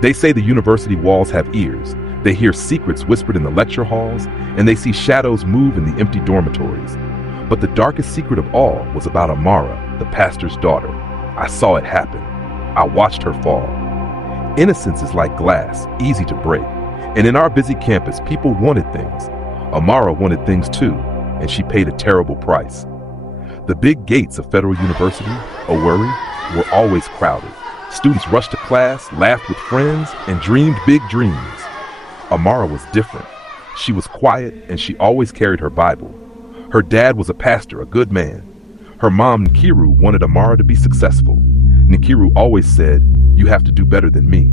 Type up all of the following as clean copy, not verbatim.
They say the university walls have ears. They hear secrets whispered in the lecture halls, and they see shadows move in the empty dormitories. But the darkest secret of all was about Amara, the pastor's daughter. I saw it happen. I watched her fall. Innocence is like glass, easy to break. And in our busy campus, people wanted things. Amara wanted things too, and she paid a terrible price. The big gates of Federal University, Owerri, were always crowded. Students rushed to class, laughed with friends, and dreamed big dreams. Amara was different. She was quiet, and she always carried her Bible. Her dad was a pastor, a good man. Her mom, Nkiru, wanted Amara to be successful. Nkiru always said, "You have to do better than me."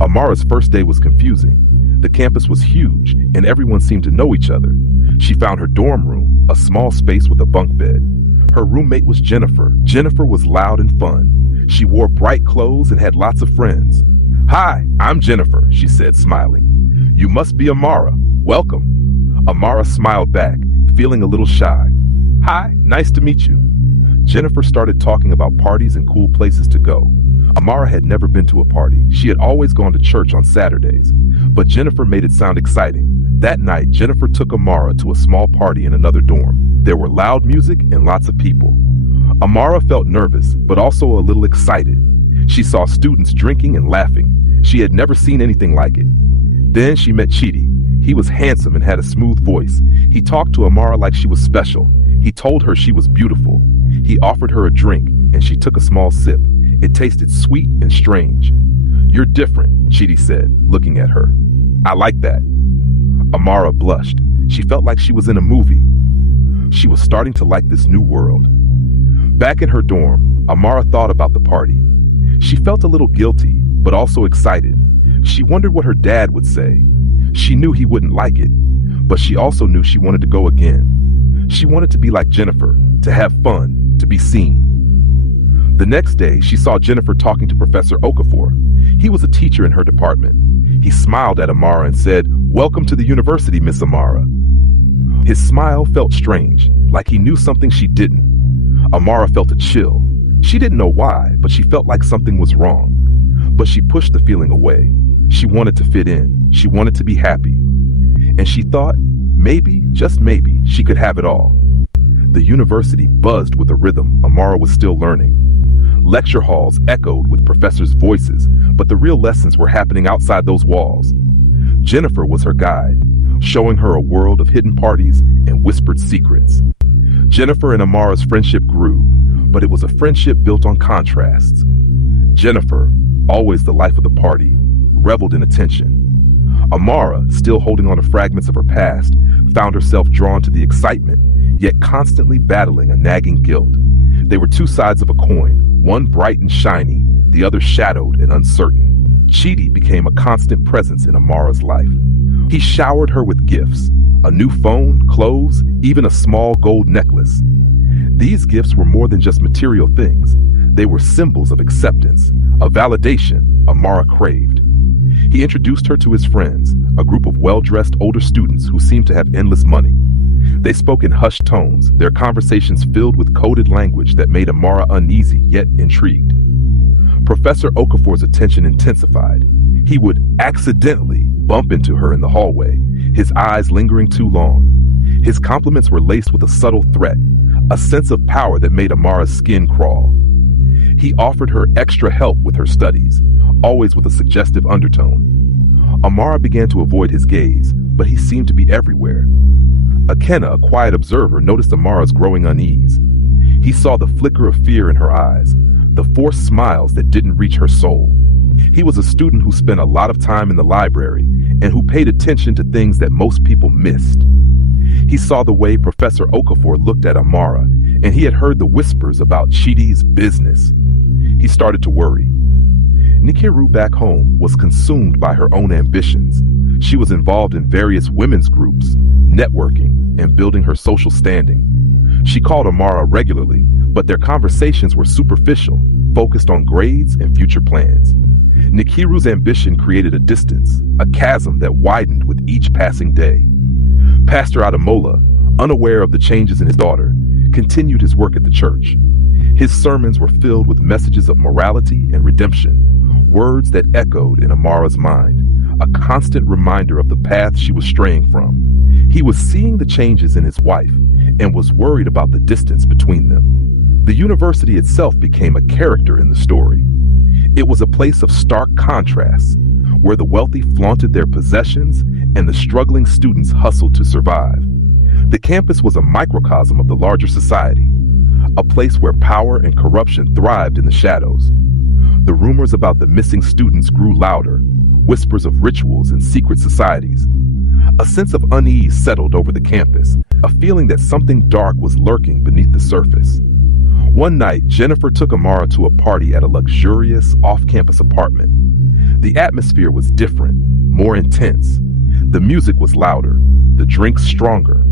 Amara's first day was confusing. The campus was huge, and everyone seemed to know each other. She found her dorm room, a small space with a bunk bed. Her roommate was Jennifer. Jennifer was loud and fun. She wore bright clothes and had lots of friends. "Hi, I'm Jennifer," she said, smiling. "You must be Amara. Welcome." Amara smiled back, feeling a little shy. "Hi, nice to meet you." Jennifer started talking about parties and cool places to go. Amara had never been to a party. She had always gone to church on Saturdays. But Jennifer made it sound exciting. That night, Jennifer took Amara to a small party in another dorm. There were loud music and lots of people. Amara felt nervous, but also a little excited. She saw students drinking and laughing. She had never seen anything like it. Then she met Chidi. He was handsome and had a smooth voice. He talked to Amara like she was special. He told her she was beautiful. He offered her a drink, and she took a small sip. It tasted sweet and strange. "You're different," Chidi said, looking at her. "I like that." Amara blushed. She felt like she was in a movie. She was starting to like this new world. Back in her dorm, Amara thought about the party. She felt a little guilty, but also excited. She wondered what her dad would say. She knew he wouldn't like it, but she also knew she wanted to go again. She wanted to be like Jennifer, to have fun, to be seen. The next day, she saw Jennifer talking to Professor Okafor. He was a teacher in her department. He smiled at Amara and said, "Welcome to the university, Miss Amara." His smile felt strange, like he knew something she didn't. Amara felt a chill. She didn't know why, but she felt like something was wrong. But she pushed the feeling away. She wanted to fit in. She wanted to be happy. And she thought, maybe, just maybe, she could have it all. The university buzzed with a rhythm Amara was still learning. Lecture halls echoed with professors' voices, but the real lessons were happening outside those walls. Jennifer was her guide, showing her a world of hidden parties and whispered secrets. Jennifer and Amara's friendship grew, but it was a friendship built on contrasts. Jennifer, always the life of the party, reveled in attention. Amara, still holding on to fragments of her past, found herself drawn to the excitement, yet constantly battling a nagging guilt. They were two sides of a coin, one bright and shiny, the other shadowed and uncertain. Chidi became a constant presence in Amara's life. He showered her with gifts, a new phone, clothes, even a small gold necklace. These gifts were more than just material things. They were symbols of acceptance, a validation Amara craved. He introduced her to his friends, a group of well-dressed older students who seemed to have endless money. They spoke in hushed tones, their conversations filled with coded language that made Amara uneasy yet intrigued. Professor Okafor's attention intensified. He would accidentally bump into her in the hallway, his eyes lingering too long. His compliments were laced with a subtle threat, a sense of power that made Amara's skin crawl. He offered her extra help with her studies, always with a suggestive undertone. Amara began to avoid his gaze, but he seemed to be everywhere. Akenna, a quiet observer, noticed Amara's growing unease. He saw the flicker of fear in her eyes, the forced smiles that didn't reach her soul. He was a student who spent a lot of time in the library and who paid attention to things that most people missed. He saw the way Professor Okafor looked at Amara, and he had heard the whispers about Chidi's business. He started to worry. Nkiru back home was consumed by her own ambitions. She was involved in various women's groups, networking, and building her social standing. She called Amara regularly, but their conversations were superficial, focused on grades and future plans. Nkiru's ambition created a distance, a chasm that widened with each passing day. Pastor Ademola, unaware of the changes in his daughter, continued his work at the church. His sermons were filled with messages of morality and redemption, words that echoed in Amara's mind, a constant reminder of the path she was straying from. He was seeing the changes in his wife and was worried about the distance between them. The university itself became a character in the story. It was a place of stark contrasts, where the wealthy flaunted their possessions and the struggling students hustled to survive. The campus was a microcosm of the larger society, a place where power and corruption thrived in the shadows. The rumors about the missing students grew louder, whispers of rituals and secret societies. A sense of unease settled over the campus, a feeling that something dark was lurking beneath the surface. One night, Jennifer took Amara to a party at a luxurious, off-campus apartment. The atmosphere was different, more intense. The music was louder, the drinks stronger.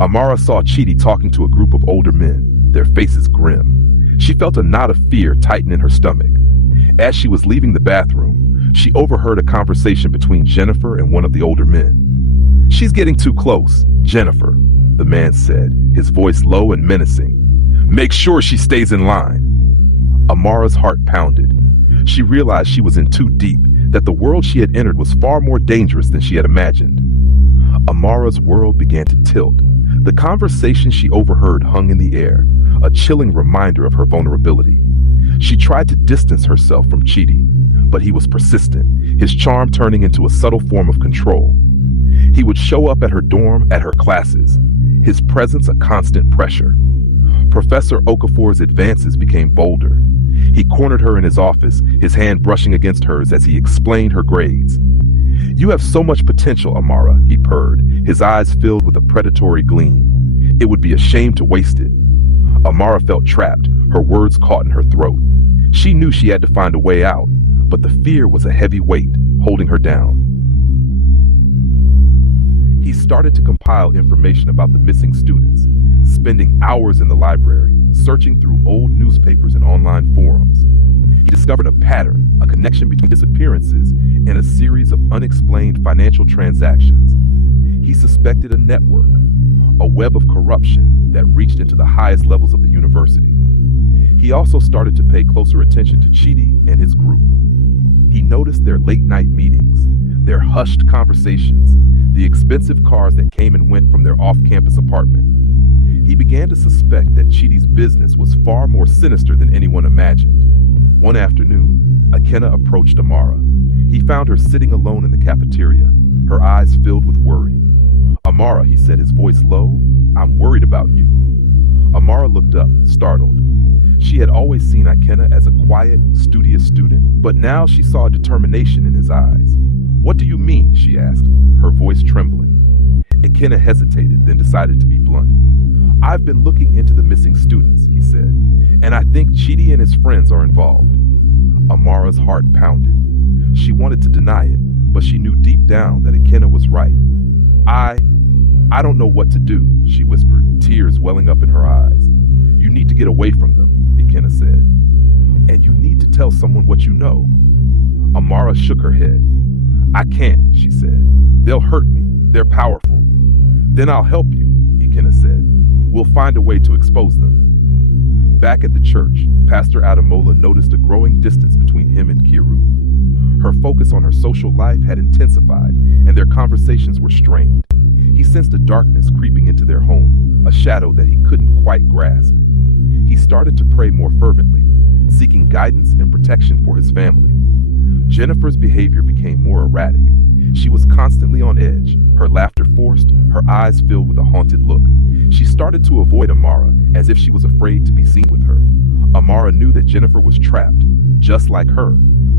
Amara saw Chidi talking to a group of older men, their faces grim. She felt a knot of fear tighten in her stomach. As she was leaving the bathroom, she overheard a conversation between Jennifer and one of the older men. "She's getting too close, Jennifer," the man said, his voice low and menacing. "Make sure she stays in line." Amara's heart pounded. She realized she was in too deep, that the world she had entered was far more dangerous than she had imagined. Amara's world began to tilt. The conversation she overheard hung in the air, a chilling reminder of her vulnerability. She tried to distance herself from Chidi, but he was persistent, his charm turning into a subtle form of control. He would show up at her dorm, at her classes, his presence a constant pressure. Professor Okafor's advances became bolder. He cornered her in his office, his hand brushing against hers as he explained her grades. "You have so much potential, Amara," he purred, his eyes filled with a predatory gleam. "It would be a shame to waste it." Amara felt trapped, her words caught in her throat. She knew she had to find a way out, but the fear was a heavy weight, holding her down. He started to compile information about the missing students, spending hours in the library, searching through old newspapers and online forums. He discovered a pattern, a connection between disappearances and a series of unexplained financial transactions. He suspected a network, a web of corruption that reached into the highest levels of the university. He also started to pay closer attention to Chidi and his group. He noticed their late-night meetings, their hushed conversations, the expensive cars that came and went from their off-campus apartment. He began to suspect that Chidi's business was far more sinister than anyone imagined. One afternoon, Akenna approached Amara. He found her sitting alone in the cafeteria, her eyes filled with worry. "Amara," he said, his voice low, "I'm worried about you." Amara looked up, startled. She had always seen Akenna as a quiet, studious student, but now she saw determination in his eyes. "What do you mean?" she asked, her voice trembling. Akenna hesitated, then decided to be blunt. "I've been looking into the missing students," he said, "and I think Chidi and his friends are involved." Amara's heart pounded. She wanted to deny it, but she knew deep down that Akenna was right. I don't know what to do," she whispered, tears welling up in her eyes. "You need to get away from them," Akenna said. "And you need to tell someone what you know." Amara shook her head. "I can't," she said. "They'll hurt me. They're powerful." "Then I'll help you," Akenna said. "We'll find a way to expose them." Back at the church, Pastor Ademola noticed a growing distance between him and Kiru. Her focus on her social life had intensified, and their conversations were strained. He sensed a darkness creeping into their home, a shadow that he couldn't quite grasp. He started to pray more fervently, seeking guidance and protection for his family. Jennifer's behavior became more erratic. She was constantly on edge, her laughter forced, her eyes filled with a haunted look. She started to avoid Amara, as if she was afraid to be seen with her. Amara knew that Jennifer was trapped, just like her,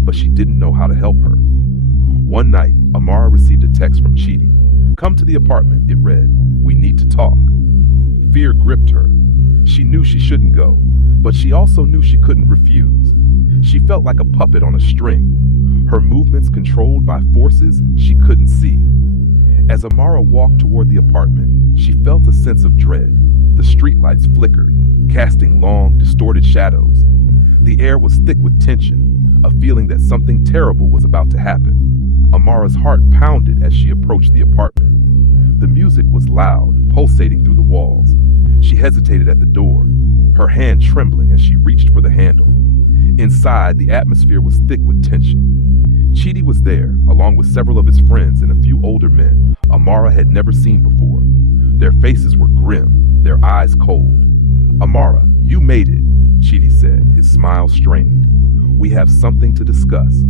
but she didn't know how to help her. One night, Amara received a text from Chidi. "Come to the apartment," it read. "We need to talk." Fear gripped her. She knew she shouldn't go, but she also knew she couldn't refuse. She felt like a puppet on a string, her movements controlled by forces she couldn't see. As Amara walked toward the apartment, she felt a sense of dread. The streetlights flickered, casting long, distorted shadows. The air was thick with tension, a feeling that something terrible was about to happen. Amara's heart pounded as she approached the apartment. The music was loud, pulsating through the walls. She hesitated at the door, her hand trembling as she reached for the handle. Inside, the atmosphere was thick with tension. Chidi was there, along with several of his friends and a few older men Amara had never seen before. Their faces were grim, their eyes cold. "Amara, you made it," Chidi said, his smile strained. "We have something to discuss."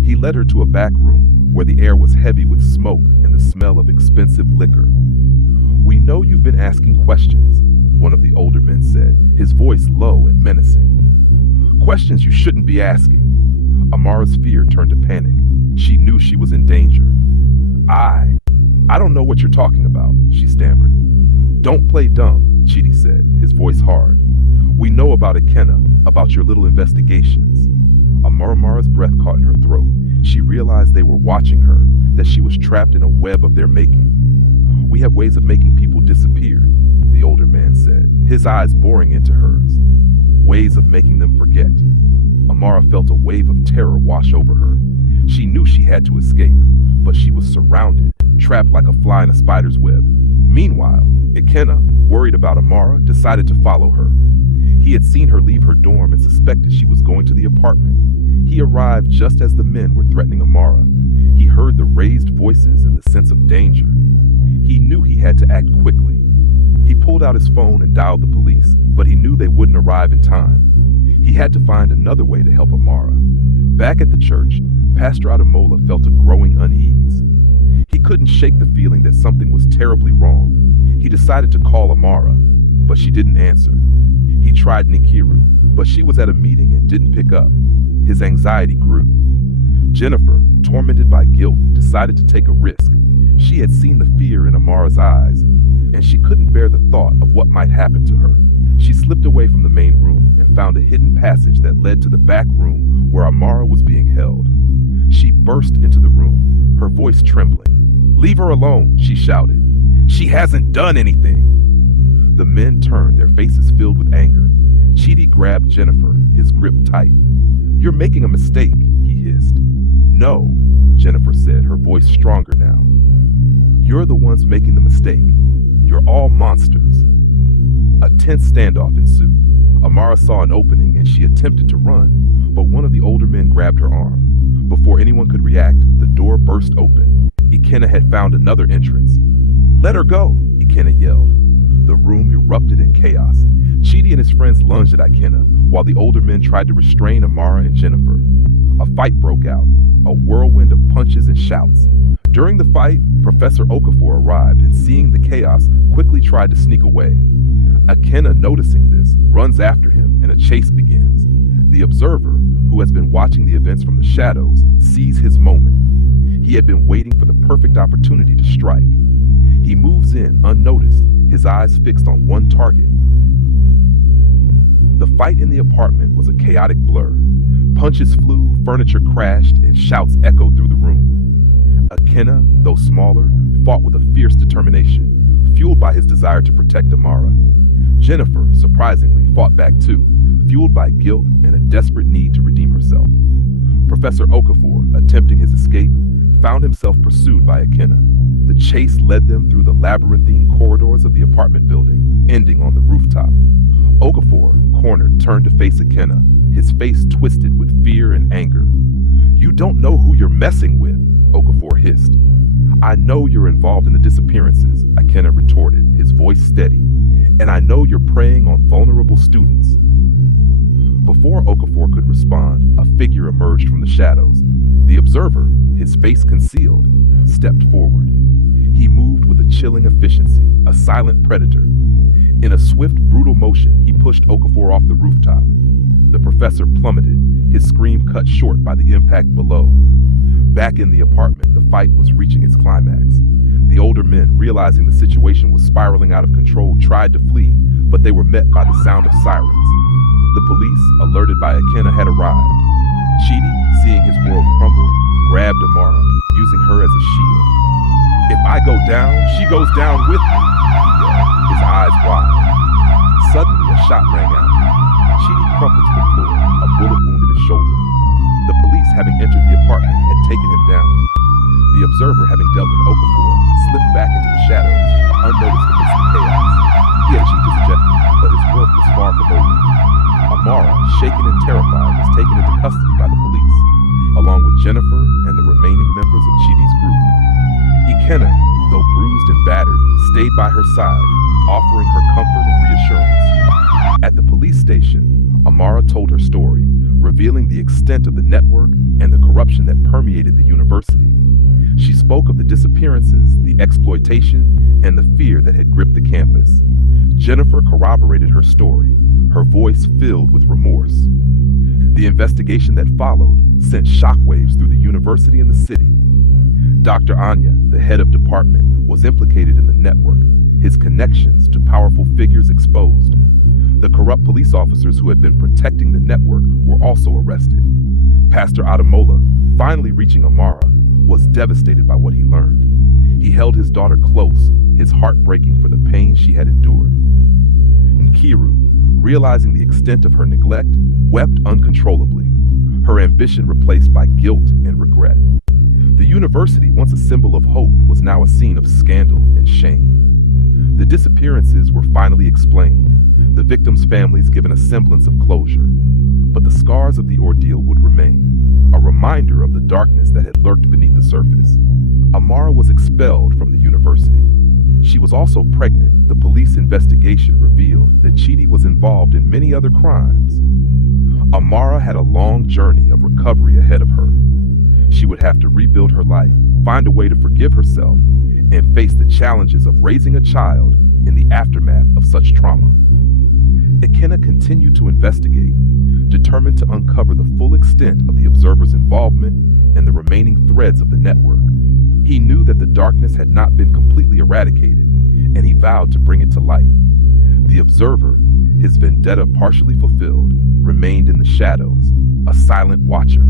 He led her to a back room where the air was heavy with smoke and the smell of expensive liquor. "We know you've been asking questions," one of the older men said, his voice low and menacing. "Questions you shouldn't be asking." Amara's fear turned to panic. She knew she was in danger. I don't know what you're talking about," she stammered. "Don't play dumb," Chidi said, his voice hard. "We know about Ikenna, about your little investigations." Amara's breath caught in her throat. She realized they were watching her, that she was trapped in a web of their making. "We have ways of making people disappear," the older man said, his eyes boring into hers. "Ways of making them forget." Amara felt a wave of terror wash over her. She knew she had to escape, but she was surrounded, trapped like a fly in a spider's web. Meanwhile, Ikenna, worried about Amara, decided to follow her. He had seen her leave her dorm and suspected she was going to the apartment. He arrived just as the men were threatening Amara. He heard the raised voices and the sense of danger. He knew he had to act quickly. He pulled out his phone and dialed the police, but he knew they wouldn't arrive in time. He had to find another way to help Amara. Back at the church, Pastor Ademola felt a growing unease. He couldn't shake the feeling that something was terribly wrong. He decided to call Amara, but she didn't answer. He tried Nkiru, but she was at a meeting and didn't pick up. His anxiety grew. Jennifer, tormented by guilt, decided to take a risk. She had seen the fear in Amara's eyes, and she couldn't bear the thought of what might happen to her. She slipped away from the main room and found a hidden passage that led to the back room where Amara was being held. She burst into the room, her voice trembling. "Leave her alone," she shouted. "She hasn't done anything." The men turned, their faces filled with anger. Chidi grabbed Jennifer, his grip tight. "You're making a mistake," he hissed. "No," Jennifer said, her voice stronger now. "You're the ones making the mistake. You're all monsters." A tense standoff ensued. Amara saw an opening and she attempted to run, but one of the older men grabbed her arm. Before anyone could react, the door burst open. Ikenna had found another entrance. "Let her go," Ikenna yelled. The room erupted in chaos. Chidi and his friends lunged at Ikenna, while the older men tried to restrain Amara and Jennifer. A fight broke out, a whirlwind of punches and shouts. During the fight, Professor Okafor arrived and, seeing the chaos, quickly tried to sneak away. Ikenna, noticing this, runs after him and a chase begins. The observer, who has been watching the events from the shadows, sees his moment. He had been waiting for the perfect opportunity to strike. He moves in unnoticed, his eyes fixed on one target. The fight in the apartment was a chaotic blur. Punches flew, furniture crashed, and shouts echoed through the room. Ikenna, though smaller, fought with a fierce determination, fueled by his desire to protect Amara. Jennifer, surprisingly, fought back too, fueled by guilt and a desperate need to redeem herself. Professor Okafor, attempting his escape, found himself pursued by Ikenna. The chase led them through the labyrinthine corridors of the apartment building, ending on the rooftop. Okafor, cornered, turned to face Ikenna, his face twisted with fear and anger. "You don't know who you're messing with," Okafor hissed. "I know you're involved in the disappearances," Ikenna retorted, his voice steady. "And I know you're preying on vulnerable students." Before Okafor could respond, a figure emerged from the shadows. The observer, his face concealed, stepped forward. He moved with a chilling efficiency, a silent predator. In a swift, brutal motion, he pushed Okafor off the rooftop. The professor plummeted, his scream cut short by the impact below. Back in the apartment, the fight was reaching its climax. The older men, realizing the situation was spiraling out of control, tried to flee, but they were met by the sound of sirens. The police, alerted by Ikenna, had arrived. Chidi, seeing his world crumble, grabbed Amara, using her as a shield. "If I go down, she goes down with me," he yelled, his eyes wide. Suddenly, a shot rang out. Chidi crumpled to the floor, a bullet wound in his shoulder. The police, having entered the apartment, had taken him down. The observer, having dealt with Okafor, slipped back into the shadows, unnoticed amidst the chaos. He had achieved his objective, but his work was far from over. Amara, shaken and terrified, was taken into custody by the police, along with Jennifer and the remaining members of Chidi's group. Ikenna, though bruised and battered, stayed by her side, offering her comfort and reassurance. At the police station, Amara told her story, revealing the extent of the network and the corruption that permeated the university. She spoke of the disappearances, the exploitation, and the fear that had gripped the campus. Jennifer corroborated her story, her voice filled with remorse. The investigation that followed sent shockwaves through the university and the city. Dr. Anya, the head of department, was implicated in the network, his connections to powerful figures exposed. The corrupt police officers who had been protecting the network were also arrested. Pastor Ademola, finally reaching Amara, was devastated by what he learned. He held his daughter close, his heart breaking for the pain she had endured. Nkiru, realizing the extent of her neglect, wept uncontrollably, her ambition replaced by guilt and regret. The university, once a symbol of hope, was now a scene of scandal and shame. The disappearances were finally explained, the victims' families given a semblance of closure. But the scars of the ordeal would remain, a reminder of the darkness that had lurked beneath the surface. Amara was expelled from the university. She was also pregnant. The police investigation revealed that Chidi was involved in many other crimes. Amara had a long journey of recovery ahead of her. She would have to rebuild her life, find a way to forgive herself, and face the challenges of raising a child in the aftermath of such trauma. Ikenna continued to investigate, determined to uncover the full extent of the observer's involvement and the remaining threads of the network. He knew that the darkness had not been completely eradicated, and he vowed to bring it to light. The observer, his vendetta partially fulfilled, remained in the shadows, a silent watcher.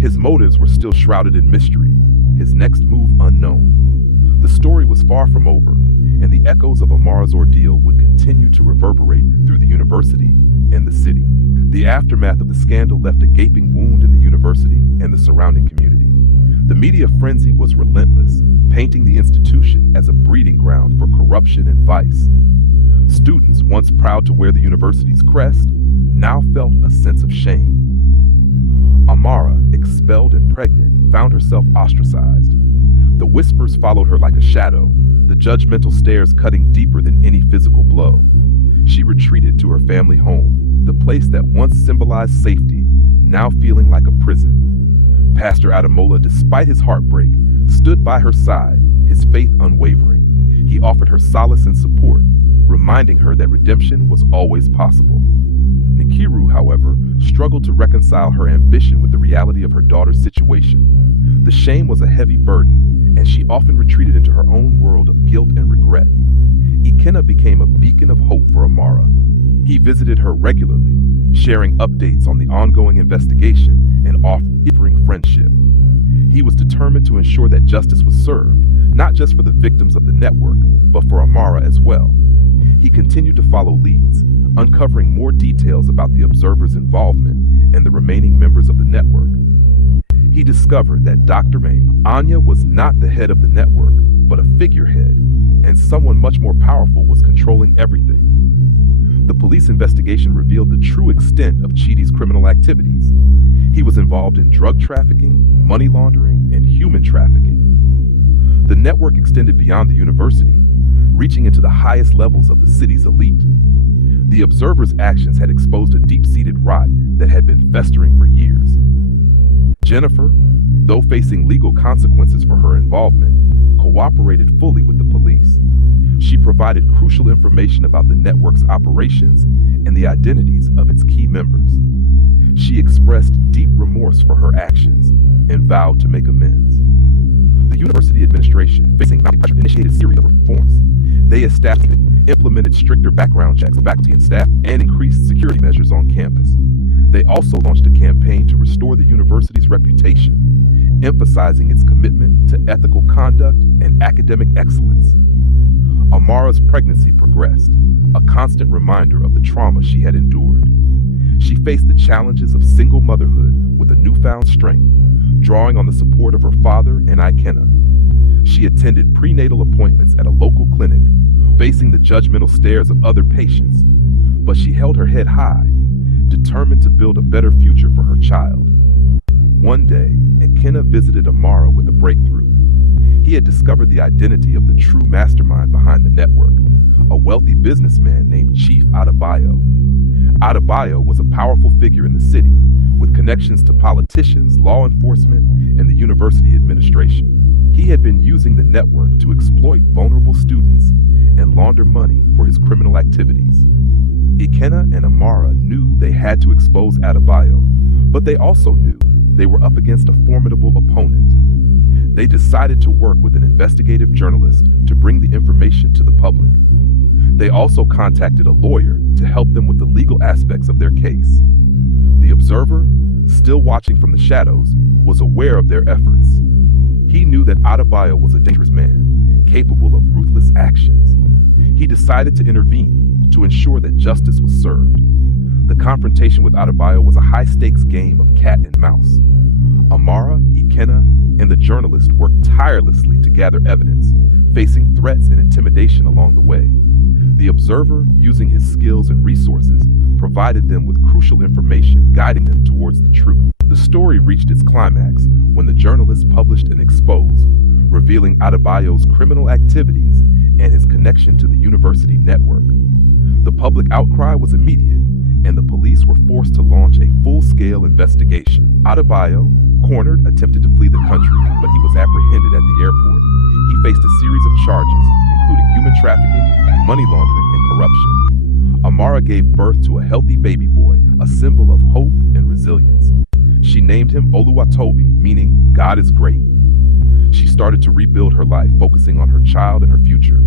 His motives were still shrouded in mystery, his next move unknown. The story was far from over, and the echoes of Amara's ordeal would continue to reverberate through the university and the city. The aftermath of the scandal left a gaping wound in the university and the surrounding community. The media frenzy was relentless, painting the institution as a breeding ground for corruption and vice. Students, once proud to wear the university's crest, now felt a sense of shame. Amara, expelled and pregnant, found herself ostracized. The whispers followed her like a shadow, the judgmental stares cutting deeper than any physical blow. She retreated to her family home, the place that once symbolized safety, now feeling like a prison. Pastor Ademola, despite his heartbreak, stood by her side, his faith unwavering. He offered her solace and support, reminding her that redemption was always possible. Nkiru, however, struggled to reconcile her ambition with the reality of her daughter's situation. The shame was a heavy burden, and she often retreated into her own world of guilt and regret. Ikenna became a beacon of hope for Amara. He visited her regularly, sharing updates on the ongoing investigation and offering friendship. He was determined to ensure that justice was served, not just for the victims of the network, but for Amara as well. He continued to follow leads, uncovering more details about the observer's involvement and the remaining members of the network. He discovered that Dr. Anya was not the head of the network, but a figurehead, and someone much more powerful was controlling everything. The police investigation revealed the true extent of Chidi's criminal activities. He was involved in drug trafficking, money laundering, and human trafficking. The network extended beyond the university, reaching into the highest levels of the city's elite. The observer's actions had exposed a deep-seated rot that had been festering for years. Jennifer, though facing legal consequences for her involvement, cooperated fully with the police. She provided crucial information about the network's operations and the identities of its key members. She expressed deep remorse for her actions and vowed to make amends. The university administration, facing mounting pressure, initiated a series of reforms. They implemented stricter background checks of faculty and staff and increased security measures on campus. They also launched a campaign to restore the university's reputation, emphasizing its commitment to ethical conduct and academic excellence. Amara's pregnancy progressed, a constant reminder of the trauma she had endured. She faced the challenges of single motherhood with a newfound strength, drawing on the support of her father and Ikenna. She attended prenatal appointments at a local clinic, facing the judgmental stares of other patients, but she held her head high, determined to build a better future for her child. One day, Ekena visited Amara with a breakthrough. He had discovered the identity of the true mastermind behind the network, a wealthy businessman named Chief Adebayo. Adebayo was a powerful figure in the city, with connections to politicians, law enforcement, and the university administration. He had been using the network to exploit vulnerable students and launder money for his criminal activities. Ekena and Amara knew they had to expose Adebayo, but they also knew they were up against a formidable opponent. They decided to work with an investigative journalist to bring the information to the public. They also contacted a lawyer to help them with the legal aspects of their case. The observer, still watching from the shadows, was aware of their efforts. He knew that Adebayo was a dangerous man, capable of ruthless actions. He decided to intervene to ensure that justice was served. The confrontation with Adebayo was a high-stakes game of cat and mouse. Amara, Ekena, and the journalist worked tirelessly to gather evidence, facing threats and intimidation along the way. The observer, using his skills and resources, provided them with crucial information, guiding them towards the truth. The story reached its climax when the journalist published an expose, revealing Adebayo's criminal activities and his connection to the university network. The public outcry was immediate, and the police were forced to launch a full-scale investigation. Adebayo, cornered, attempted to flee the country, but he was apprehended at the airport. He faced a series of charges, including human trafficking, money laundering, and corruption. Amara gave birth to a healthy baby boy, a symbol of hope and resilience. She named him Oluwatobi, meaning God is great. She started to rebuild her life, focusing on her child and her future.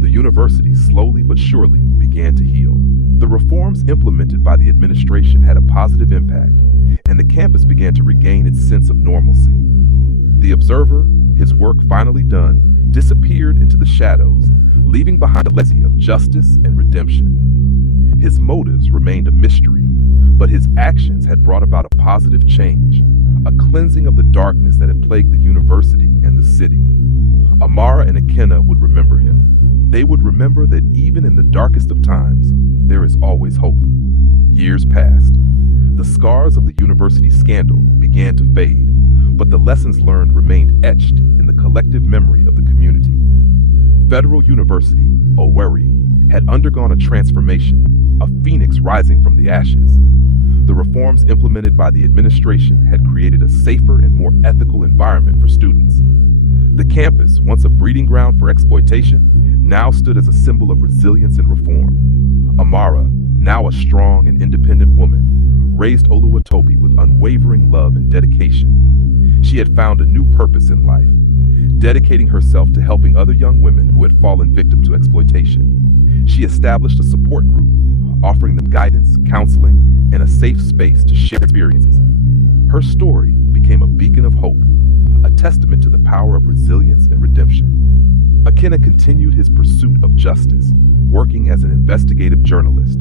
The university, slowly but surely, began to heal. The reforms implemented by the administration had a positive impact, and the campus began to regain its sense of normalcy. The observer, his work finally done, disappeared into the shadows, leaving behind a legacy of justice and redemption. His motives remained a mystery, but his actions had brought about a positive change, a cleansing of the darkness that had plagued the university and the city. Amara and Ekena would remember him. They would remember that even in the darkest of times, there is always hope. Years passed. The scars of the university scandal began to fade, but the lessons learned remained etched in the collective memory of the community. Federal University, Owerri, had undergone a transformation, a phoenix rising from the ashes. The reforms implemented by the administration had created a safer and more ethical environment for students. The campus, once a breeding ground for exploitation, now stood as a symbol of resilience and reform. Amara, now a strong and independent woman, raised Oluwatobi with unwavering love and dedication. She had found a new purpose in life, dedicating herself to helping other young women who had fallen victim to exploitation. She established a support group, offering them guidance, counseling, and a safe space to share experiences. Her story became a beacon of hope, a testament to the power of resilience and redemption. Ekena continued his pursuit of justice, working as an investigative journalist.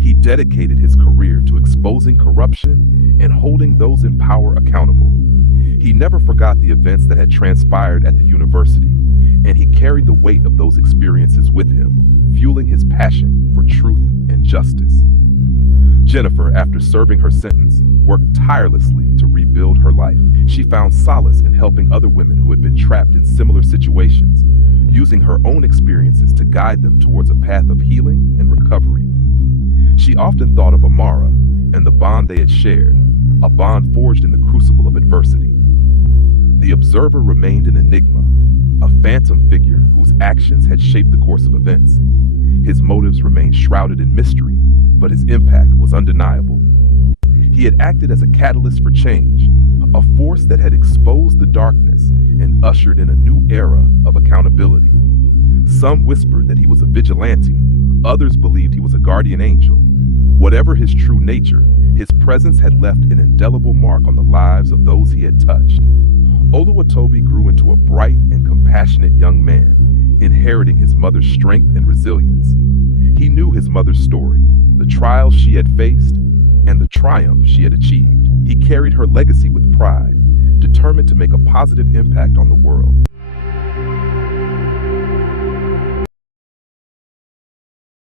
He dedicated his career to exposing corruption and holding those in power accountable. He never forgot the events that had transpired at the university, and he carried the weight of those experiences with him, fueling his passion for truth and justice. Jennifer, after serving her sentence, worked tirelessly to rebuild her life. She found solace in helping other women who had been trapped in similar situations, using her own experiences to guide them towards a path of healing and recovery. She often thought of Amara and the bond they had shared, a bond forged in the crucible of adversity. The observer remained an enigma, a phantom figure whose actions had shaped the course of events. His motives remained shrouded in mystery, but his impact was undeniable. He had acted as a catalyst for change, a force that had exposed the darkness and ushered in a new era of accountability. Some whispered that he was a vigilante, others believed he was a guardian angel. Whatever his true nature, his presence had left an indelible mark on the lives of those he had touched. Oluwatobi grew into a bright and compassionate young man, inheriting his mother's strength and resilience. He knew his mother's story, the trials she had faced, and the triumph she had achieved. He carried her legacy with pride, determined to make a positive impact on the world.